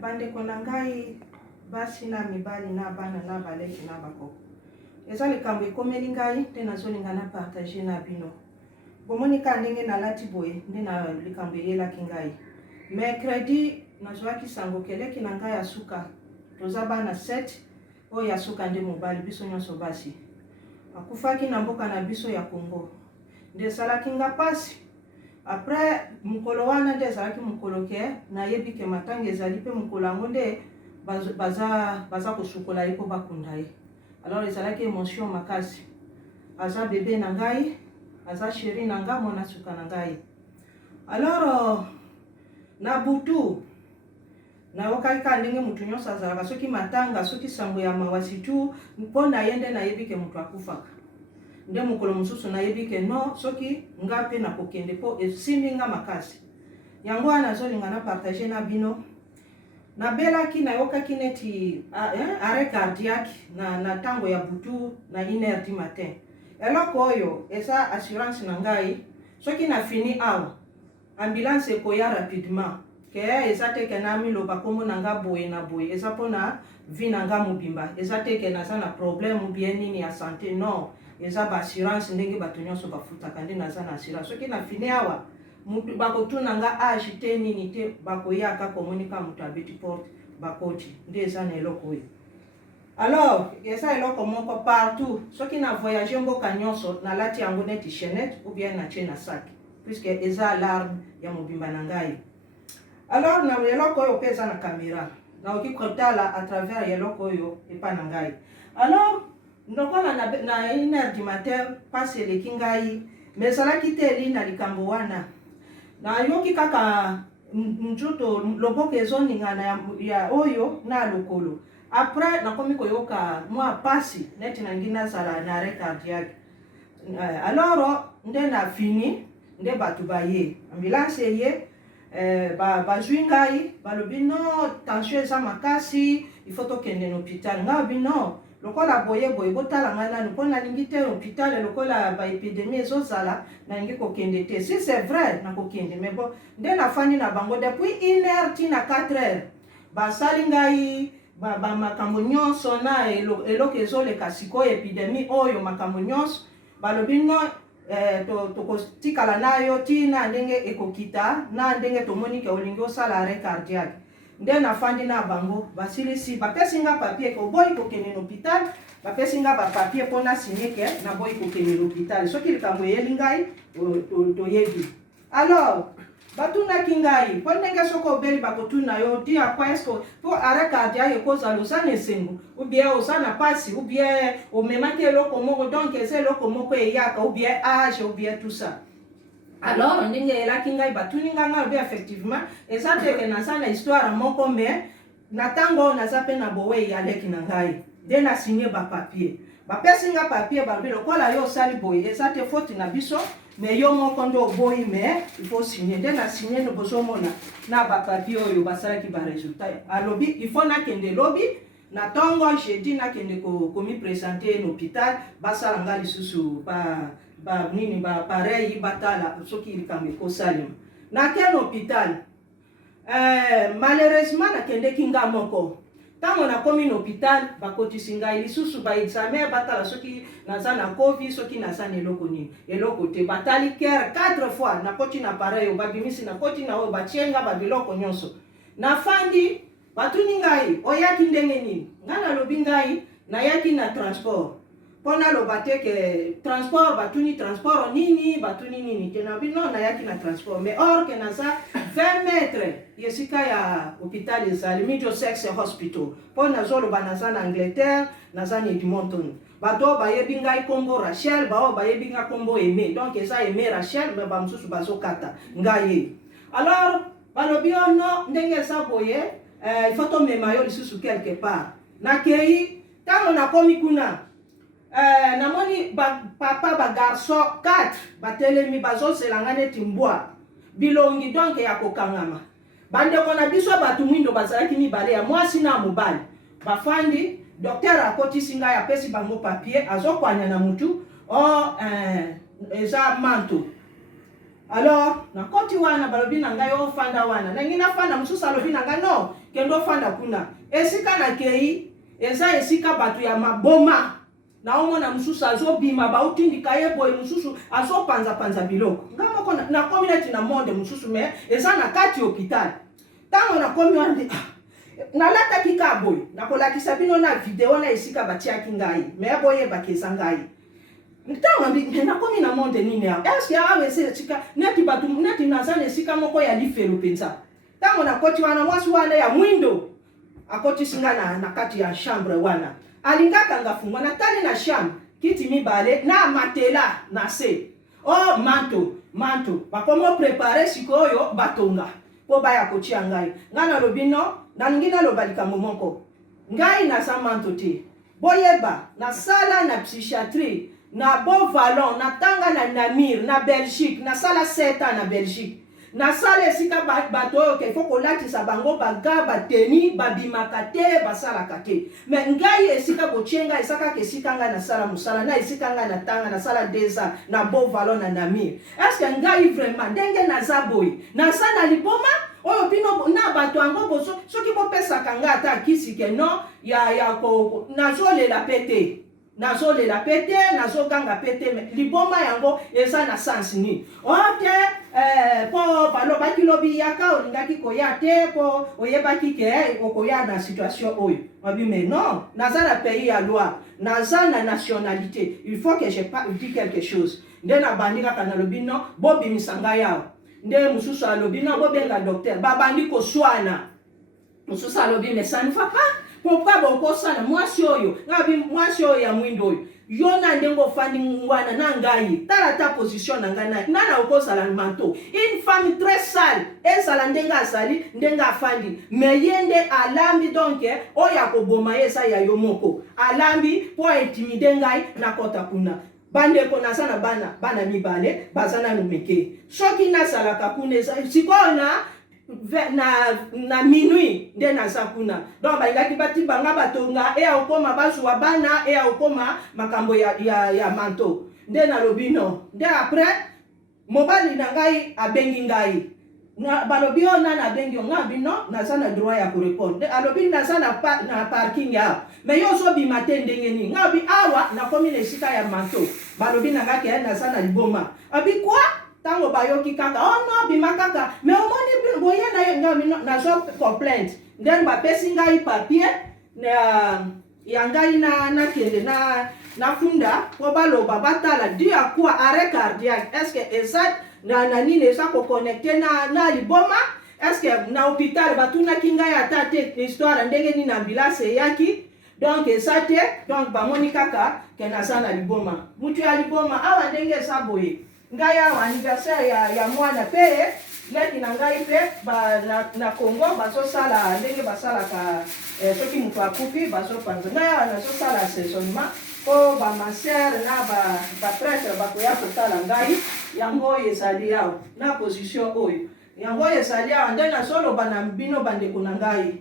bandeko na ngai basi na mibali na bana na baleki na bakoko. Eza likambo ekomeli ngai te nazolinga na partager na bino. Bomoni ka ndenge nalati boye nde na likambo eyelaki ngai. Mercredi nazwaki sango keleki na ngai asuka. Toza bana 7 oyo asuka nde mobali biso nyonso basi. Akufaki na mboka na biso ya Congo. Nde salaki nga pasi. Après mukolo wana nde ezalaki mukolo ke nayebi ke matanga ezali pe mukolo yango nde baza kosukola ye po bakunda ye. Alors ezalaki émotion makasi. Aza bébé na ngai, aza chéri na nga, mwana suka na ngai. Alors na butu nayokaki ka ndenge mutu nyonso azalaka soki matanga soki sango ya mawasi tu mpo na ye nde nayebi ke mutu akufaka. Nde mukolo mosusu nayebi ke no soki nga pe na kokende po esimbi nga makasi. Yango wana nazolinga na partager na bino. Nabelaki nayokaki neti arrêt cardiaque na tango ya butu na 1h du matin. Eloko oyo eza assurance na ngai soki na fini awa ambulance ekoya rapidement ke eza teke na miloba kombo na nga boye na boye eza pona vi na nga mobimba eza teke naza na problème ou bien nini ya santé non eza ba assurance ndenge bato nyonso bafutaka nde naza na assurance soki na fini awa mutu bakotuna nga age te nini te bakoyaka komonika mutu abeti porte bakoti nde eza na eloko oyo. Alors eza eloko moko partout soki na voyage mboka nyonso nalati yango neti chaînette ou bien na tie na sac puisque eza alarme ya mobimba na ngai. Alors na eloko oyo pe eza na caméra naoki kotala à travers eloko oyo epa na ngai. Alors ndokola na 1h du matin passe eleki ngai mais ezalaki te eli na likambo wana nayoki kaka njuto loboko ezoningana ya oyo na lokolo. Après nakomi koyoka mwa pasi neti nangi nazala na arrêt cardiaque. Alors nde na fini nde batu baye ambulance ye bazwi ngai balobi no tension eza makasi il faut tokende na hôpital nga bi no lokola boye botala nga nani mpo nalingi te hôpital lokola ba épidémie ezozala nalingi kokende te. Si c'est vrai nakokende mais bon nde nafandi na bango depuis 1h tina 4h basali ngai makambo nyonso na eloko ezoleka sikoyo épidémie oyo makambo nyonso balobi no tokotikala nayo tina ndenge ekokita na ndenge tomoni ke olingi osala arrêt cardiaque. Nde nafandi na bango basilisi bapesi nga papier ke oboyi kokende na hôpital bapesi nga bapapier mpo na signe ke naboyi kokende na hôpital soki likambo eyeli ngai toyebi. Alors batunaki ngai mpo ndenge soki obeli bakotuna yo ti akwa eske po arrêt cardiaque ekozala oza na esengo ou bien oza na pasi ou bien omemaki eloko moko donc eza eloko moko eyaka ou bien âge ou bien tout ça. Alors ndenge elaki ngai batuni nga bien effectivement eza teke naza na histoire moko mais na tango naza pe na bowe eyaleki na ngai nde na signé bapapier bapesi nga papier babi lokola yo osali boye eza te faute na biso mais yo moko nde oboyi mais il faut signer nde na signé no bozomona na bapapier oyo basalaki baresultat alobi il faut nakende lobi na tongo jeudi nakende komi présenter na hôpital basala nga lisusu nini pareil batala soki likambo ekosalema na quel hôpital. Malheureusement nakendeki nga moko ntango nakomi na hôpital bakotisi ngai lisusu baexamen batala soki naza na covid soki naza na eloko nini eloko te batali kere 4 fois nakoti na pareil oyo babimisi nakoti na oyo batie nga babiloko nyonso nafandi batuni ngai oyaki ndenge nini nga nalobi ngai nayaki na transport mpo naloba te ke transport batuni transport nini batuni nini te nabi no nayaki na transport mais or ke naza 20 mètres yesika ya hôpital ezali Middlesex Hospital mpo nazoloba naza na Angleterre naza na Edmonton bato bayebi ngai kombo Rachel bao bayebi nga kombo Aimé donc eza Aimé Rachel mais bamosusu bazokata ngai ye. Alors balobi ono ndenge eza boye il faut tomema yo lisusu quelque part nakei ntango nakomi kuna namoni papa garçon 4 batelemi bazoselanga neti mbwa bilongi donc ya kokangama bandeko na biso batu mwindo bazalaki mibale ya mwasi na mobali bafandi docteur akotisi ngai apesi bango papier azokwanya na mutu eza manto alors na koti wana balobi na ngai ofanda wana na ngina fanda mususu alobi na ngai no kendo fanda kuna esika na kei eza esika batu ya maboma na omona mususu azobima bautindika ye boye mususu azopanza biloko ngamoko na community na monde mususu me eza na kati hôpital tango na komi wana nalata kika boye nakolakisa bino na video na esika batiaki ngai me boye bakeza ngai ntango na komi na monde nini ya eske awese esika neti batu neti nazana esika moko ya lifelo penza tango na koti wana mwasi wana ya mwindo akoti singa na kati ya chambre wana alingaka ngafungwa na tali na chambre kiti mibale na matela na se oh manto bakomo préparer sikoyo batonga po baya kotia ngai ngana lobino na ngina lobalika momoko ngai na sa manto te boyeba na sala na psychiatrie na Bon Vallon na tanga na Namir na Belgique na sala 7 ans na Belgique na sala esika bato ke foko latisa bango baga bateni babimaka te basalaka te mais ngai esika bochenga esaka ke esika nga na sala musala na esika nga na tanga na sala 2 ans na Bon Vallon na Namir est-ce que ngai vraiment ndenge na zaboy na sala liboma oyo pino na bato ango boso soki bopesaka nga ata kisi ke no ya ko nazolela pete nazolela pete nazoganga pete liboma yango eza na sens ni ote po balobaki lobi yaka olingaki koya te po oyebaki ke okoya na situation oyo obi mais non naza na pays ya loi naza na nationalité il faut que je dis quelque chose nde na bandi kaka na lobi no bobimisa ngai awa nde mususu alobi no bobenga docteur babandi koswana mususu alobi mais ça ne va pas pourquoi bokosana mwasi oyo ngabi mwasi oyo ya mwindo oyo yona ndengo fandi wana na ngai tala ta position na ngai nana okosala manto une femme très sale ezala ndenga asali ndenga afandi mais yende alambi donc oya koboma yesa ya yomoko alambi po intimider ngai na kota kuna bande ko nasana bana mibale bazana numeke soki nasalaka kuna sikona na minuit nde naza kuna donc balingaki batibanga batonga e akoma bazwa bana e akoma makambo ya manto nde nalobi no nde après mobali na ngai abengi ngai balobi o nana abengi o ngai bino naza na droit ya korepondre alobi naza na parking ya mais yo ozobima te ndenge nini ngai bi awa nakomi na esika ya manto balobi na ngai ke naza na liboma abi kwa tango bayoki kaka oh no bima kaka mais omoni boye na yo na zo complaint then bapesi ngai papier ya ngai na kende na funda po baloba batala dû à quoi arrêt cardiaque est-ce que exact na nini eza ko connecter na liboma est-ce que na hôpital batunaki ngai ata te histoire ndenge nini ambulance eyaki donc eza te donc bamoni kaka ke naza na liboma mutu ya liboma awa ndenge eza boye ngai awa anniversaire ya mwana pe leki na ngai pe na Congo bazosala ndenge basalaka soki mutu akufi bazopanza ngai awa nazosala assaisonnement po bamasere na baprêtre bakoya kotala ngai yango ezali awa na position oyo yango ezali awa nde nazoloba na bino bandeko na ngai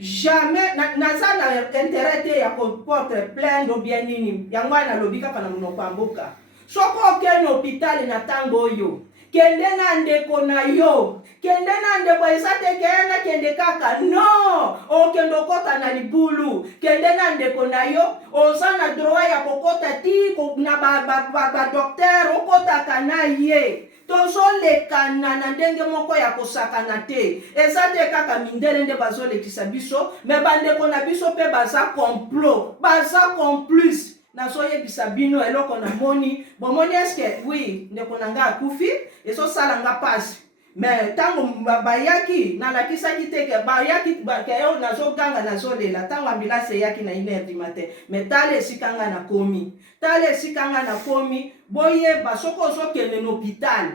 jamais naza na intérêt te ya koporte plainte ou bien nini yango nalobi kaka na monoko ya mboka soko okende hôpital na ntango oyo kende na ndeko na yo kende na ndeko eza te kende kende kaka no okende okota na libulu kende na ndeko na yo oza na droit ya kokota ti na badokter okotaka na ye tozolekana na ndenge moko ya kosakana te eza te kaka mindele nde bazolekisa biso me bandeko na biso mpe baza complot baza complice nazoyebisa bino eloko na moni bomoni eske oui ndeko na nga akufi ezosala nga pasi mais tango bayaki nalakisaki te ke bayaki keyo nazoganga nazolela tango ambulance eyaki na 1h du matin mais tala esika nga na komi boyeba soko ozokende na hôpital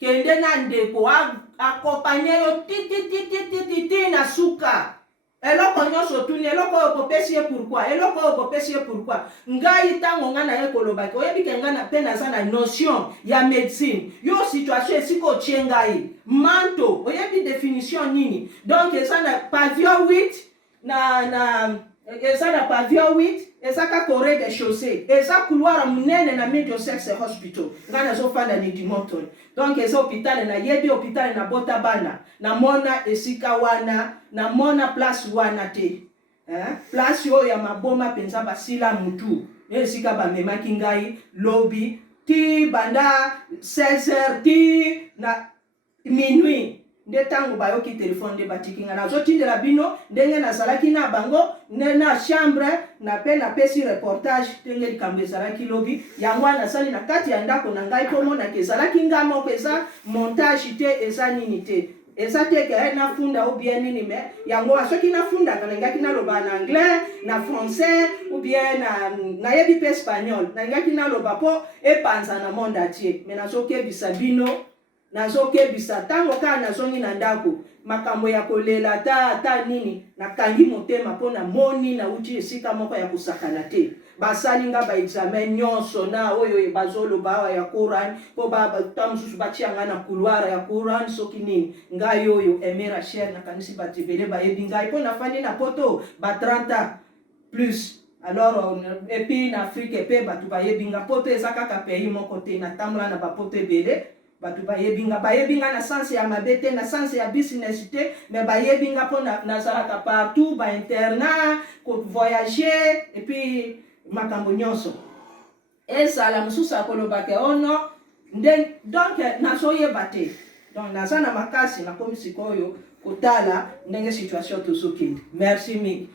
kende na ndeko akompanye yo titititititi na suka eloko nyonso tuni eloko okopesi ye pourquoi ngai tango nga na ye kolobaki oyebi ke nga na mpe naza na notion ya médecine yo situation esika otie ngai manto oyebi définition nini donc eza na pavillon 8 na eza na pavillon 8 eza kaka corée de chaussée eza couloir munene na Middlesex Hospital nga nazofanda ni Edmonton. Donc eza hôpital na yebi hôpital na bota bana na mona esika wana na mona place wana te place oyo ya maboma penza basila mutu esika bamemaki ngai lobi ti banda 16h ti na minuit nde tango bayoki telefone nde batiki nga nazotindela bino ndenge nazalaki na bango nde na chambre na pe napesi reportage ndenge likambo ezalaki lobi yango wana nasali na kati ya ndako na ngai mpo monaka ezalaki nga moko eza montage te eza nini te eza te ke nafunda ou bien nini me yango soki nafundaka nalingaki naloba na anglais na français ou bien nayebi mpe espagnol nalingaki naloba mpo epanza na monde atie me nazokebisa bino nazokebisa ntango kaka nazongi na ndako makambo ya kolela ta nini nakangi motema mpo namoni nauti esika moko ya kosakana te basali nga baexamen nyonso na oyo bazoloba awa ya Quran mpo ta mosusu batia nga na couloir ya Quran soki nini ngai oyo Aimé Rachel nakanisi bato ebele bayebi ngai mpo nafandi na poto ba 30 ans plus. Alors epuis na Afrique epe bato bayebi nga poto eza kaka pays moko te natambola na bapoto ebele bato bayebi nga na sens ya mabe te na sens ya business te me bayebi nga mpo nazalaka partout ba internat ko voyager et puis makambo nyonso ezala mosusu akolobake ono donc nazoyeba te donc naza na makasi nakomi sikoyo kotala ndenge situation tozokende. Merci mingi.